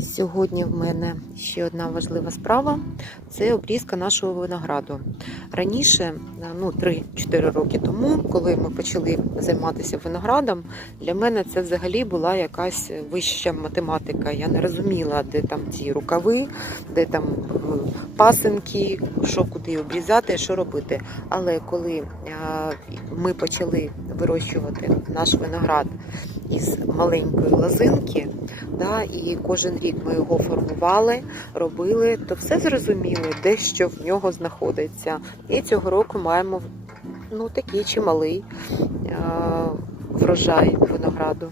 Сьогодні в мене ще одна важлива справа це обрізка нашого винограду. Раніше, ну 3-4 роки тому, коли ми почали займатися виноградом, для мене це взагалі була якась вища математика. Я не розуміла, де там ці рукави, де там е, пасинки, що куди обрізати, що робити. Але коли е, ми почали вирощувати наш виноград із маленької лозинки, да, і кожен рік ми його формували, робили, то все зрозуміли, де що в нього знаходиться. І цього року маємо ну, такий чималий е, врожай винограду.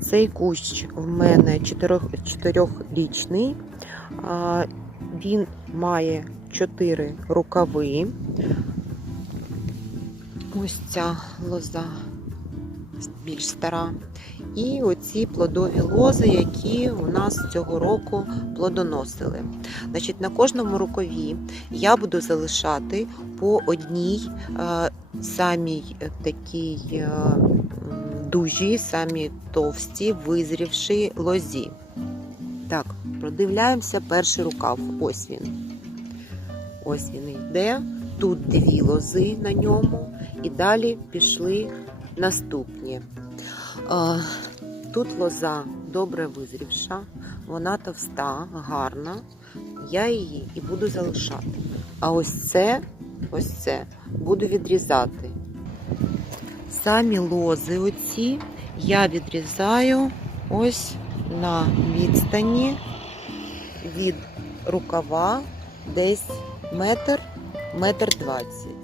Цей кущ в мене чотирьох- чотирьохрічний. А, Він має чотири рукави. Ось ця лоза більш стара. І оці плодові лози, які у нас цього року плодоносили. Значить, на кожному рукаві я буду залишати по одній е, самій такій е, м, дужій, самій визрівшій лозі. Так, продивляємося перший рукав. Ось він. Ось він йде. Тут дві лози на ньому, і далі пішли наступні. Тут лоза добре визрівша, вона товста, гарна. Я її і буду залишати. А ось це, ось це буду відрізати. Самі лози оці я відрізаю ось на відстані від рукава десь метр, метр двадцять.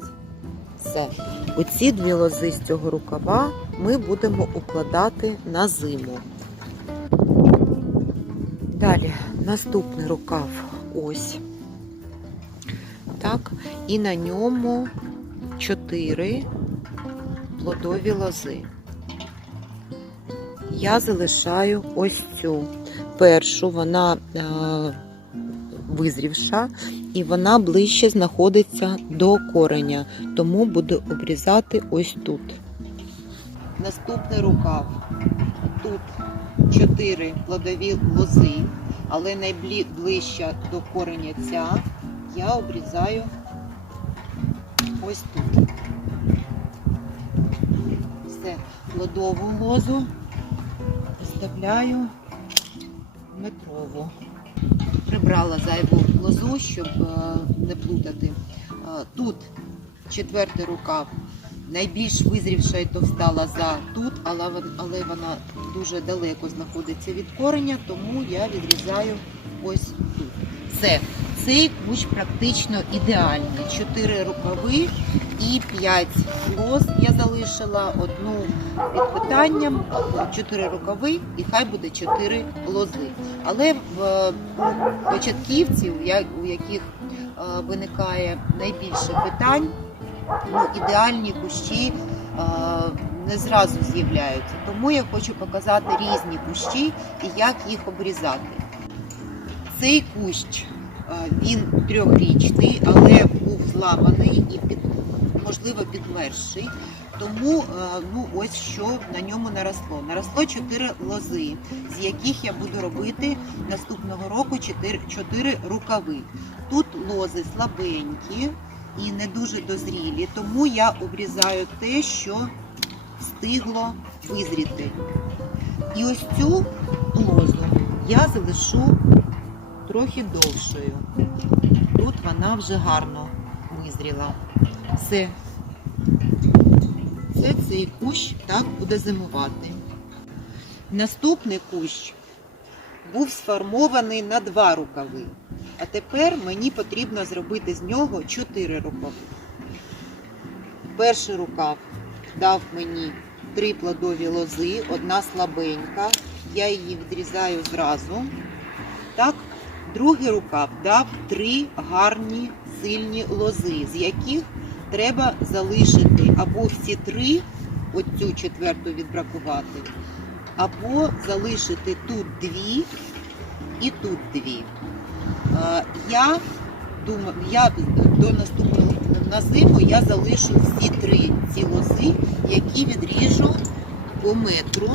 Все. Оці дві лози з цього рукава ми будемо укладати на зиму. Далі наступний рукав ось. Так, і на ньому чотири плодові лози. Я залишаю ось цю першу, вона е, визрівша, і вона ближче знаходиться до кореня, тому буду обрізати ось тут. Наступний рукав. Тут чотири плодові лози, але найближча до кореня ця я обрізаю ось тут. Все, плодову лозу виставляю метрову. Прибрала зайву лозу, щоб е, не плутати. Е, Тут четвертий рукав. Найбільш визрівша і товста лоза тут, але, вона дуже далеко знаходиться від кореня, тому я відрізаю ось тут. Все. Цей кущ практично ідеальний. Чотири рукави і п'ять лоз я залишила одну під питанням, чотири рукави і хай буде чотири лози. Але в е, початківців, у яких е, виникає найбільше питань, ну, ідеальні кущі е, не зразу з'являються. Тому я хочу показати різні кущі і як їх обрізати. Цей кущ він трьохрічний, але був зламаний і під, можливо підмерзший. Тому е, ну, ось що на ньому наросло. Наросло чотири лози, з яких я буду робити наступного року чотири рукави. Тут лози слабенькі і не дуже дозрілі, тому я обрізаю те, що встигло визріти. І ось цю лозу я залишу трохи довшою. Тут вона вже гарно визріла. Все. Це цей кущ так буде зимувати. Наступний кущ був сформований на два рукави. А тепер мені потрібно зробити з нього чотири рукави. Перший рукав дав мені три плодові лози, одна слабенька. Я її відрізаю зразу. Так, другий рукав дав три гарні сильні лози, з яких треба залишити або всі три, оцю четверту відбракувати, або залишити тут дві і тут дві. Е, Я думаю, я до наступного на зиму я залишу всі три ці лози, які відріжу по метру,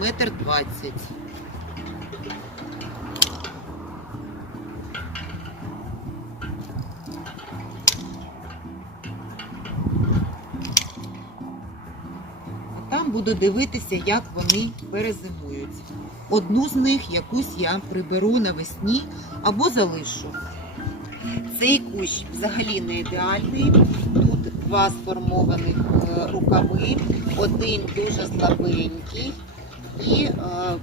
метр двадцять. Буду дивитися, як вони перезимують. Одну з них якусь я приберу навесні або залишу. Цей кущ взагалі не ідеальний. Тут два сформованих е, рукави, один дуже слабенький і е,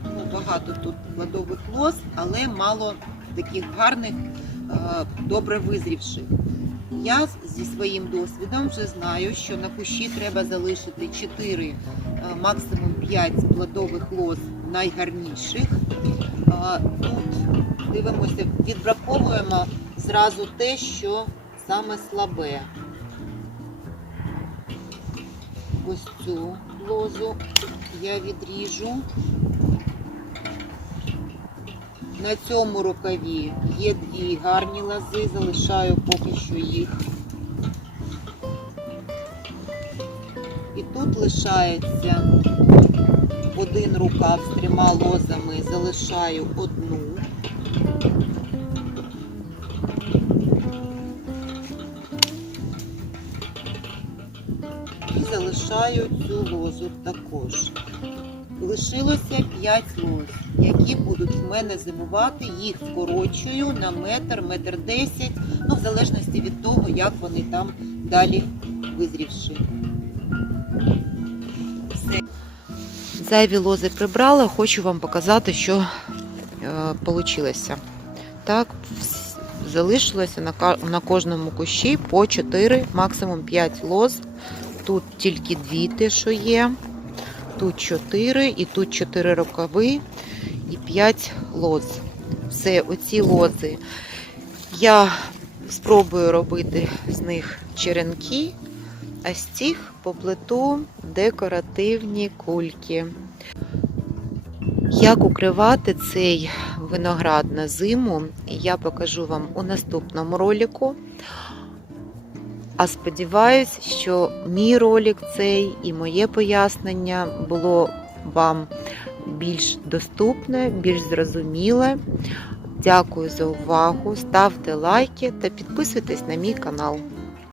ну, багато тут плодових лоз, але мало таких гарних, е, добре визрівших. Я зі своїм досвідом вже знаю, що на кущі треба залишити 4, е, максимум 5 плодових лоз найгарніших. Е, Тут дивимося, відбраковуємо зразу те, що саме слабе. Ось цю лозу я відріжу. На цьому рукаві є дві гарні лози, залишаю поки що їх. Тут лишається один рукав з трьома лозами, залишаю одну. І залишаю цю лозу також. Лишилося 5 лоз, які будуть в мене зимувати. Їх скорочую на метр, метр десять, ну в залежності від того, як вони там далі визрівши. Зайві лози прибрала, хочу вам показати, що е, вийшло. Так, залишилося на, кожному кущі по 4, максимум 5 лоз. Тут тільки дві те, що є. Тут 4 і тут 4 рукави і 5 лоз. Все, оці лози. Я спробую робити з них черенки, а з цих поплету декоративні кульки. Як укривати цей виноград на зиму, я покажу вам у наступному ролику. А сподіваюсь, що мій ролик цей і моє пояснення було вам більш доступне, більш зрозуміле. Дякую за увагу. Ставте лайки та підписуйтесь на мій канал.